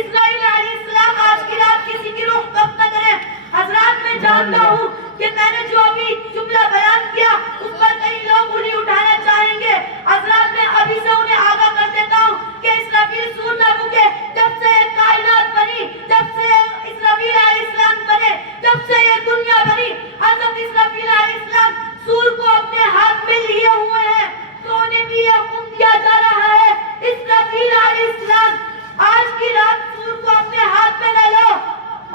اسرائیل علیہ السلام آج کی رات کسی کی روح قبض نہ کرے. حضرات میں جانتا ہوں کہ میں نے جو ابھی جملہ بیان کیا اس پر کئی لوگ انہیں اٹھانا چاہیں گے. حضرات میں ابھی سے انہیں آگاہ کر دیتا ہوں کہ اسرافیل سور نہ بھوکے. جب سے یہ کائنات بنی، جب سے اسرافیل علیہ السلام بنے، جب سے یہ دنیا بنی، حضرت اسرافیل علیہ السلام سور کو اپنے ہاتھ میں لیے ہوئے ہیں. تو انہیں بھی یہ حکم دیا جا رہا ہے اسرافیل علیہ السلام آج کی رات سور کو اپنے ہاتھ میں لے لو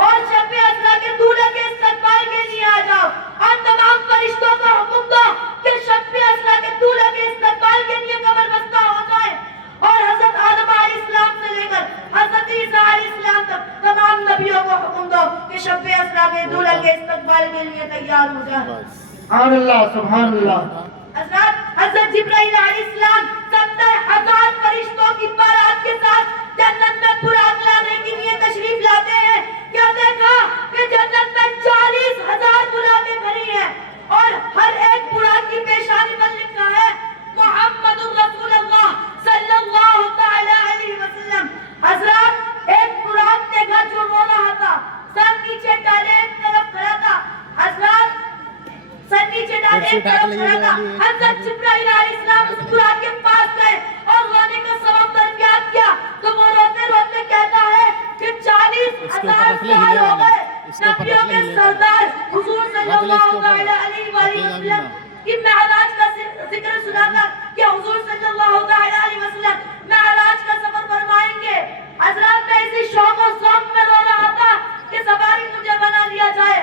اور شب اسرا کے دولہے کے استقبال کے لیے آ جاؤ. اور تمام فرشتوں کو حکم دو کہ شب اسرا کے دولہے کے استقبال کے لیے قبر بستہ ہو جائے. اور حضرت آدم علیہ السلام سے لے کر حضرت عیسیٰ علیہ السلام تک تمام نبیوں کو حکم دو کہ شب اسرا کے دولہے کے استقبال کے لیے تیار ہو جائیں. سبحان اللہ، سبحان اللہ. حضرت جبرائیل علیہ السلام 70,000 فرشتوں کی بارات کے ساتھ جنت میں براق لانے کے لیے تشریف لاتے ہیں. کیا دیکھا کہ جنت میں 40,000 براقیں کھڑی ہیں اور ہر ایک براق کی پیشانی پر لکھا ہے محمد رسول اللہ صلی اللہ تعالی علیہ وسلم. حضرات ایک براق دیکھا جو رو رہا تھا، سر نیچے ڈالے ایک طرف کھڑا تھا. حضرات سر نیچے ڈالے ایک طرف کھڑا تھا. حضرت جبرائیل علیہ السلام اس براق کے پاس گئے اور رونے کا سبب دریافت کیا تو وہ روتے روتے کہتا ہے کہ 40,000 سال ہو گئے نبیوں کے سردار حضور صلی اللہ علیہ وسلم کی معراج کا ذکر سنا تھا کہ حضور صلی اللہ علیہ وسلم معراج کا سفر فرمائیں گے. حضرات میں اسی شوق و ذوق میں رو رہا تھا کہ سواری مجھے بنا لیا جائے.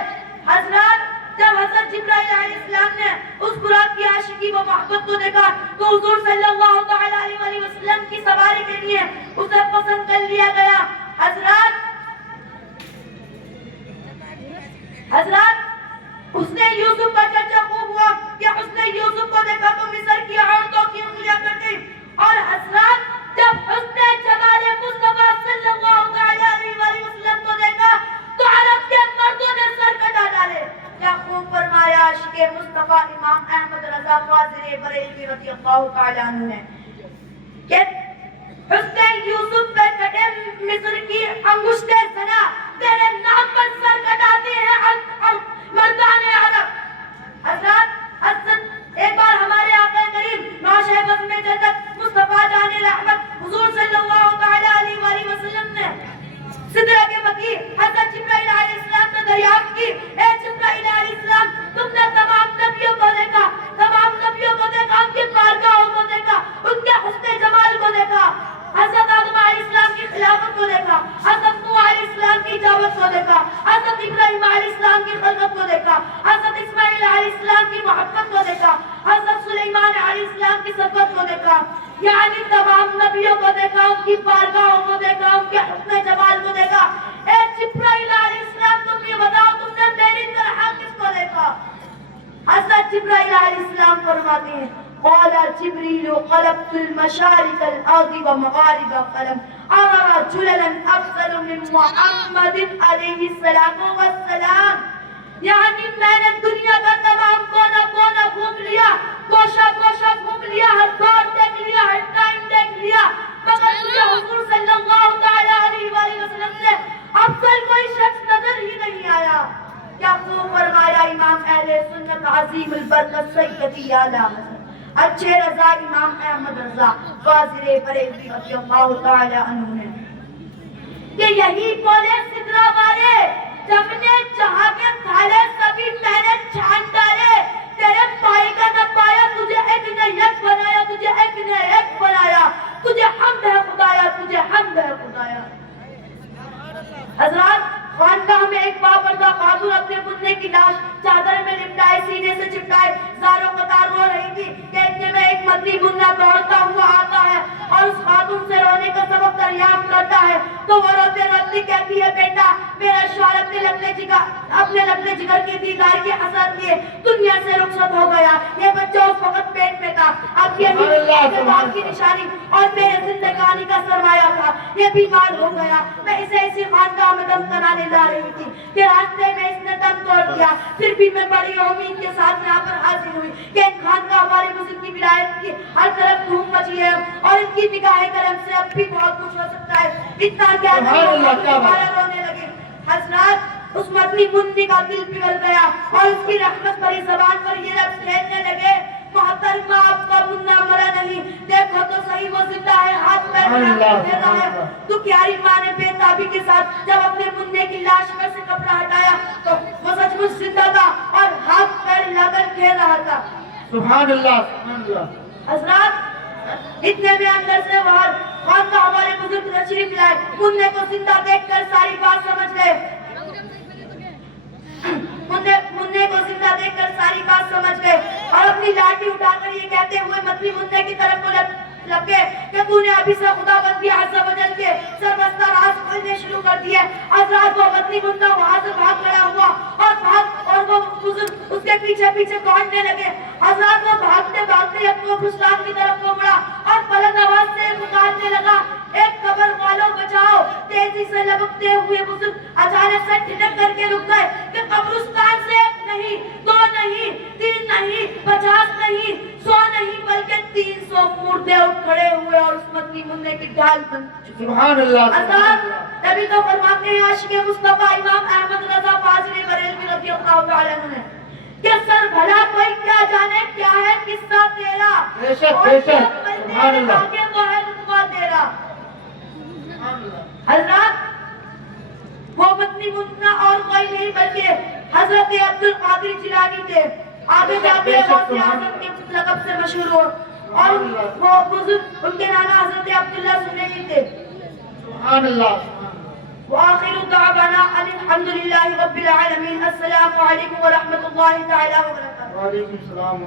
حضرات جب حضرت جبرائیل علیہ السلام نے اس براق کی عاشقی و محبت کو دیکھا تو حضور صلی اللہ علیہ وسلم کی سواری کے لیے اسے پسند کر لیا گیا. حضرات اس نے یوسف کا چرچا خوب ہوا کہ اس نے یوسف کو دیکھا تو مصر کی عورتوں کی انگلیاں کٹی. اور حضرات جب اس نے جمال مصطفیٰ صلی اللہ علیہ وسلم کو دیکھا تو عرب کے مردوں نے سر کٹا ڈالے. کیا خوب فرمایا عاشق مصطفیٰ امام احمد رضا فاضل بریلوی رضی اللہ تعالیٰ عنہ نے کہ حسن یوسف پہ کٹے مصر کی انگشتیں زنا تیرے نام پر سر کٹاتے ہیں مردان عرب. حضرت ایک بار ہمارے آقا کریم نوشہ بز میں جنت مصطفیٰ جان رحمت حضور صلی اللہ علیہ وسلم نے سدرہ کے مکی حضرت جبرائیل علیہ السلام نے دریافت کی. اے جبرائیل علیہ السلام تم نے تمام نبیوں کو دیکھا، تمام نبیوں کو دیکھا، ان کی بارگاہوں کو دیکھا، ان کے حسن جمال کو دیکھا، حضرت آدم علیہ السلام کی خلافت کو دیکھا، حضرت نوح علیہ السلام کی اجابت کو دیکھا، حضرت ابراہیم علیہ السلام کی خلقت کو دیکھا، حضرت اسماعیل علیہ السلام کی محبت کو دیکھا، حضرت سلیمان علیہ السلام کی صفت کو دیکھا. یعنی تمام نبیوں کو دیکھا، ان کی بارگاہوں کو دیکھا، ان کے حسن جمال کو دیکھا. اے جبرائیل علیہ السلام تم یہ بتاؤ تم نے میری طرح کس کو دیکھا؟ حضرت جبرائیل علیہ السلام فرماتے ہیں قال جبریل قلبت المشارق الارض ومغارب قلم ارى جللا افضل من محمد علیہ السلام. یعنی میں نے دنیا کا تمام کونا کونا گھوم لیا، کوشا کوشا گھوم لیا، ہر دور دیکھ لیا، ہر ٹائم دیکھ لیا، مگر مجھے حضور صلی اللہ علیہ وسلم سے افضل کوئی شخص نظر ہی نہیں آیا. کیا خوب فرمایا امام اہل سنت عظیم البرکت سیدی اعلی حضرت اچھے رضا امام احمد رضا فاضل بریلوی رضی اللہ تعالی عنہ نے کہ یہی بولے سدرہ والے جب نے جہاں کے تھالے سبھی میں نے چھان ڈالے، تیرے پائی کا نہ پایا، تجھے ایک نے یک بنایا، تجھے ایک نے ایک بنایا، تجھے حمد ہے خدایا، تجھے حمد ہے خدایا. حضرات خانقاہ میں ایک بابردہ خاتون اپنے بننے کی لاش چادر میں لپٹائے، سینے سے چپٹائے زاروں قطار رو رہی تھی کہ اتنے میں ایک مدنی بننا دوڑتا ہوا آتا ہے اور اس خاتون سے رونے کا سبب دریافت کرتا ہے تو وہ روتے روتی کہتی ہے بیٹا میرا شوہر اپنے لگنے جگر کے دیدار کی حسرت لیے دنیا سے رخصت ہو گیا. یہ بچہ اس وقت پیٹ میں تھا. اب یہ بیمار کی نشانی اور میرے زندگانی کا سرمایہ تھا. یہ بیمار ہو گیا. میں اسے اسی خانقاہ میں دم کرانے جا رہی تھی کہ راستے میں اس نے دم توڑ دیا. پھر بھی میں بڑی امید کے ساتھ یہاں پر حاضر ہوئی کہ ان خانقاہ والے بزرگ کی ولایت کی ہر طرف دھوم مچی ہے اور ان کی نگاہ کرم سے اب بھی بہت کچھ ہو سکتا ہے. اتنا کیا رونے لگے. حضرات اس مدنی منی کا دل پگھل گیا اور اس کی رحمت بھری زبان پر یہ لفظ کہنے لگے محترمہ آپ کا منا مرا نہیں, دیکھو تو صحیح وہ زندہ ہے, ہاتھ پیر پھیر رہا ہے. تو پیاری ماں نے بے تابی کے ساتھ جب اپنے مننے کی لاش میں سے کپڑا ہٹایا تو وہ سچ مچ زندہ تھا اور ہاتھ پیر ہلا کر کھیل رہا تھا. سبحان اللہ سبحان اللہ. حضرات اتنے میں اندر سے باہر خانقاہ والے بزرگ تشریف لائے. مننے کو زندہ دیکھ کر ساری بات سمجھ گئے. مننے کو زندہ دیکھ کر ساری بات سمجھ گئے اور اپنی لاٹھی اٹھا کر یہ کہتے ہوئے مدنی مننے کی طرف کو لپکے کہ تو نے ابھی سے خدا بندی عز و جل کے سربستہ راز کھولنے شروع کر دیے. حضرات وہ مدنی منہ وہاں سے بھاگ کھڑا ہوا اور وہ بزرگ اس کے پیچھے پیچھے دوڑنے لگے. حضرات وہ بھاگتے بھاگتے اپنے گستاخ کی طرف کو مڑا اور بلند آواز سے پکارنے لگا ایک قبر والوں بچاؤ. تیزی سے لبکتے ہوئے بزرگ اچانک سے ٹھنک کر کے رک گئے کہ قبرستان سے ایک نہیں, دو نہیں, تین نہیں, 50 نہیں, 100 نہیں بلکہ 300 مردے اٹھ کھڑے ہوئے اور اس مدنی مننے کی ڈھال بن چکی. سبحان اللہ. حضرات تبھی تو فرماتے ہیں عاشق مصطفیٰ امام احمد رضا فاضل بریلوی رضی اللہ تعالیٰ عنہ کہ سر بھلا کوئی کیا جانے کیا ہے قصہ تیرا, بے شک بے شک. سبحان اللہ. آگے وہ ہے رتبہ تیرا. حضرات وہ مدنی منہ اور کوئی نہیں بلکہ حضرت عبد القادر جیلانی تھے. آگے جاتے غوث اعظم کے لقب سے مشہور ہو اور وہ بزرگ ان کے نانا حضرت عبداللہ سنیلی تھے. سبحان اللہ. وآخر دعوانا ان الحمدللہ رب العالمین. السلام علیکم ورحمۃ اللہ تعالی وبرکاتہ. وعلیکم السلام.